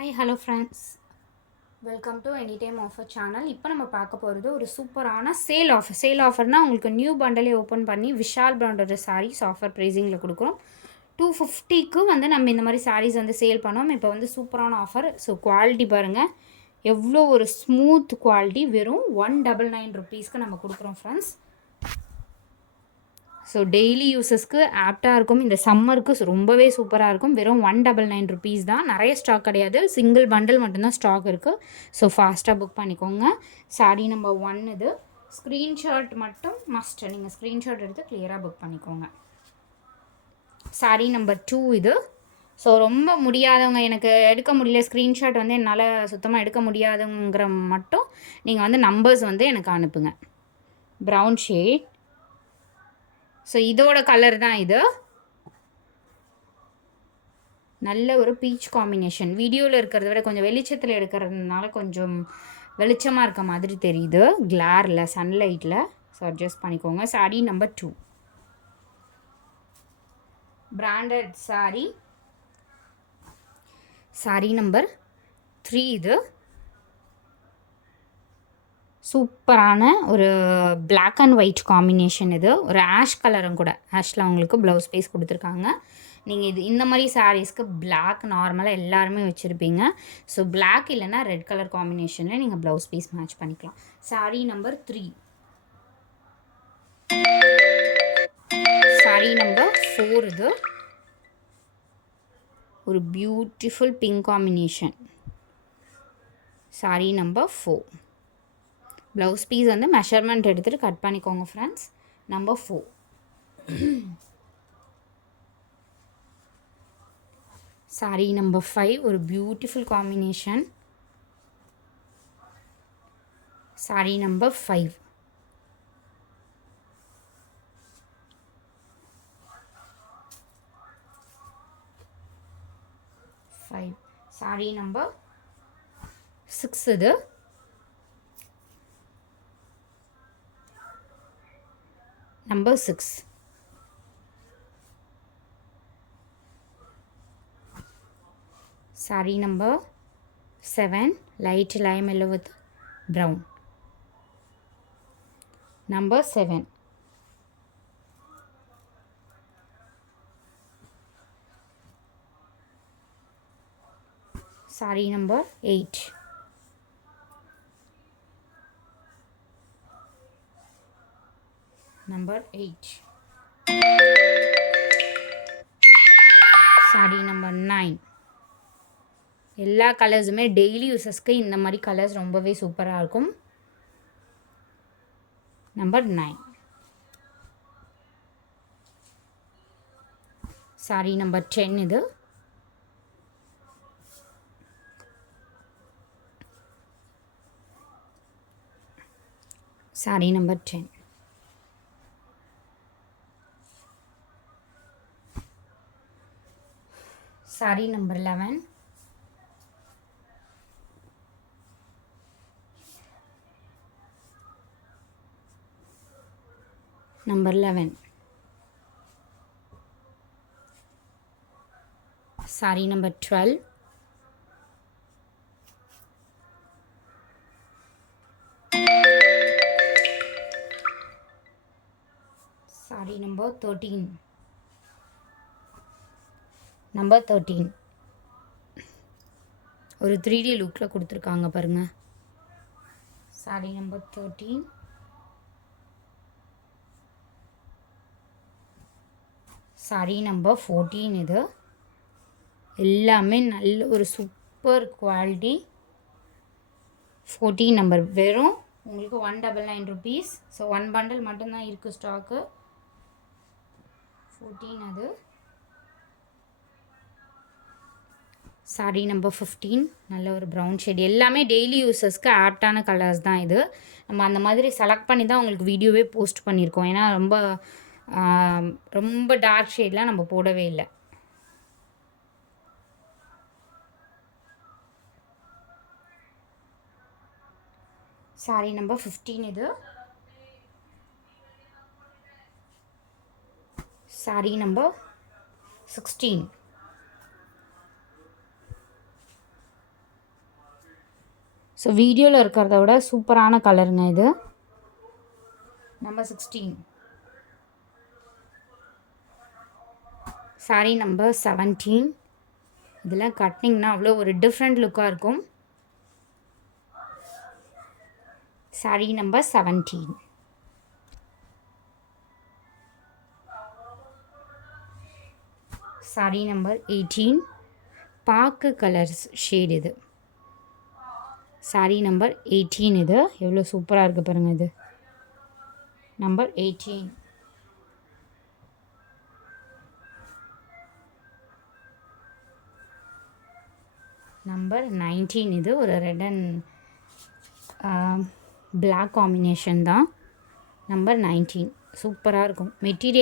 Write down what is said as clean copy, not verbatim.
Hi hello friends, welcome to any time offer channel. இப்போ நம்ம பார்க்க போகிறது ஒரு சூப்பரான சேல் ஆஃபர்னால் உங்களுக்கு நியூ பண்டலே ஓப்பன் பண்ணி விஷால் பிராண்டோட சாரீஸ் ஆஃபர் ப்ரைஸிங்கில் கொடுக்குறோம். 250க்கு வந்து நம்ம இந்த மாதிரி சாரீஸ் வந்து சேல் பண்ணோம். இப்போ வந்து சூப்பரான ஆஃபர். ஸோ குவாலிட்டி பாருங்கள், எவ்வளோ ஒரு ஸ்மூத் குவாலிட்டி. வெறும் 199 ருபீஸ்க்கு நம்ம கொடுக்குறோம் ஃப்ரெண்ட்ஸ். ஸோ டெய்லி யூஸஸ்க்கு ஆப்டாக இருக்கும். இந்த சம்மருக்கு ரொம்பவே சூப்பராக இருக்கும். வெறும் 199 ருபீஸ் தான். நிறைய ஸ்டாக் கிடையாது, சிங்கிள் பண்டில் மட்டும்தான் ஸ்டாக் இருக்குது. ஸோ ஃபாஸ்ட்டாக புக் பண்ணிக்கோங்க. சாரீ நம்பர் 1 இது. ஸ்க்ரீன்ஷாட் மட்டும் மஸ்ட், நீங்கள் ஸ்க்ரீன்ஷாட் எடுத்து கிளியராக புக் பண்ணிக்கோங்க. சாரீ நம்பர் 2 இது. ஸோ ரொம்ப முடியாதவங்க, எனக்கு எடுக்க முடியல ஸ்க்ரீன்ஷாட் வந்து என்னால் சுத்தமாக எடுக்க முடியாதுங்கிற மட்டும் நீங்கள் வந்து நம்பர்ஸ் வந்து எனக்கு அனுப்புங்க. Brown shade. ஸோ இதோட கலர் தான் இது. நல்ல ஒரு பீச் காம்பினேஷன். வீடியோவில் இருக்கிறத விட கொஞ்சம் வெளிச்சத்தில் எடுக்கிறதுனால கொஞ்சம் வெளிச்சமாக இருக்க மாதிரி தெரியுது, கிளாரில் சன்லைட்டில். ஸோ அட்ஜஸ்ட் பண்ணிக்கோங்க. Sari number 2 branded sari. Sari number 3 இது. சூப்பரான ஒரு பிளாக் அண்ட் ஒயிட் காம்பினேஷன். இது ஒரு ஆஷ் கலரும் கூட. ஆஷில் அவங்களுக்கு ப்ளவுஸ் பீஸ் கொடுத்துருக்காங்க. நீங்கள் இது இந்த மாதிரி சாரீஸ்க்கு பிளாக் நார்மலாக எல்லாருமே வச்சுருப்பீங்க. ஸோ பிளாக் இல்லைன்னா ரெட் கலர் காம்பினேஷனில் நீங்கள் ப்ளவுஸ் பீஸ் மேட்ச் பண்ணிக்கலாம். சாரீ நம்பர் 3. சாரீ நம்பர் 4 இது. ஒரு beautiful pink combination. Sari number 4. Blouse piece வந்து மெஷர்மெண்ட் எடுத்துகிட்டு கட் பண்ணிக்கோங்க ஃப்ரெண்ட்ஸ். நம்பர் 4. சாரீ நம்பர் 5. ஒரு beautiful combination. Sari number 5. Sari number 6 இது. Number 6. Sari number 7. Light lime yellow with brown. Number 7. Sari number 8. Number 8. Sari number 9. எல்லா கலர்ஸுமே daily யூஸஸ்க்கு இந்த மாதிரி கலர்ஸ் ரொம்பவே சூப்பராக இருக்கும். நம்பர் 9. சாரீ நம்பர் 10 இது. Sari number 10. Sari number 11. Number 11. Sari number 12. Sari number 13. Number 13. ஒரு 3D லுக்கில் கொடுத்துருக்காங்க பாருங்கள். சாரீ நம்பர் 13. சாரீ நம்பர் 14 இது. எல்லாமே நல்ல ஒரு சூப்பர் குவாலிட்டி. 14 நம்பர். வெறும் உங்களுக்கு 199 ருபீஸ். ஸோ 1 பண்டில் மட்டும்தான் இருக்குது ஸ்டாக்கு. 14 அது. சாரீ நம்பர் 15. நல்ல ஒரு ப்ரௌன் ஷேட். எல்லாமே டெய்லி யூஸஸ்க்கு ஆப்டான கலர்ஸ் தான் இது. நம்ம அந்த மாதிரி செலக்ட் பண்ணி தான் உங்களுக்கு வீடியோவே போஸ்ட் பண்ணியிருக்கோம். ஏன்னா ரொம்ப டார்க் ஷேட்லாம் நம்ம போடவே இல்லை. சாரீ நம்பர் 15 இது. சாரீ நம்பர் 16. ஸோ வீடியோவில் இருக்கிறத விட சூப்பரான கலருங்க இது. நம்பர் 16. சாரீ நம்பர் 17. இதில் கட்டிங்னா அவ்வளோ ஒரு டிஃப்ரெண்ட் லுக்காக இருக்கும். சாரீ நம்பர் 17. சாரீ நம்பர் 18. பாக்கு கலர்ஸ் ஷேட் இது. சாரீ நம்பர் 18. இது எவ்வளோ சூப்பராக இருக்குது பாருங்கள். இது நம்பர் 18. நம்பர் 19. இது ஒரு ரெட் அண்ட் பிளாக் காம்பினேஷன் தான். நம்பர் 19 சூப்பராக இருக்கும். மெட்டீரியல்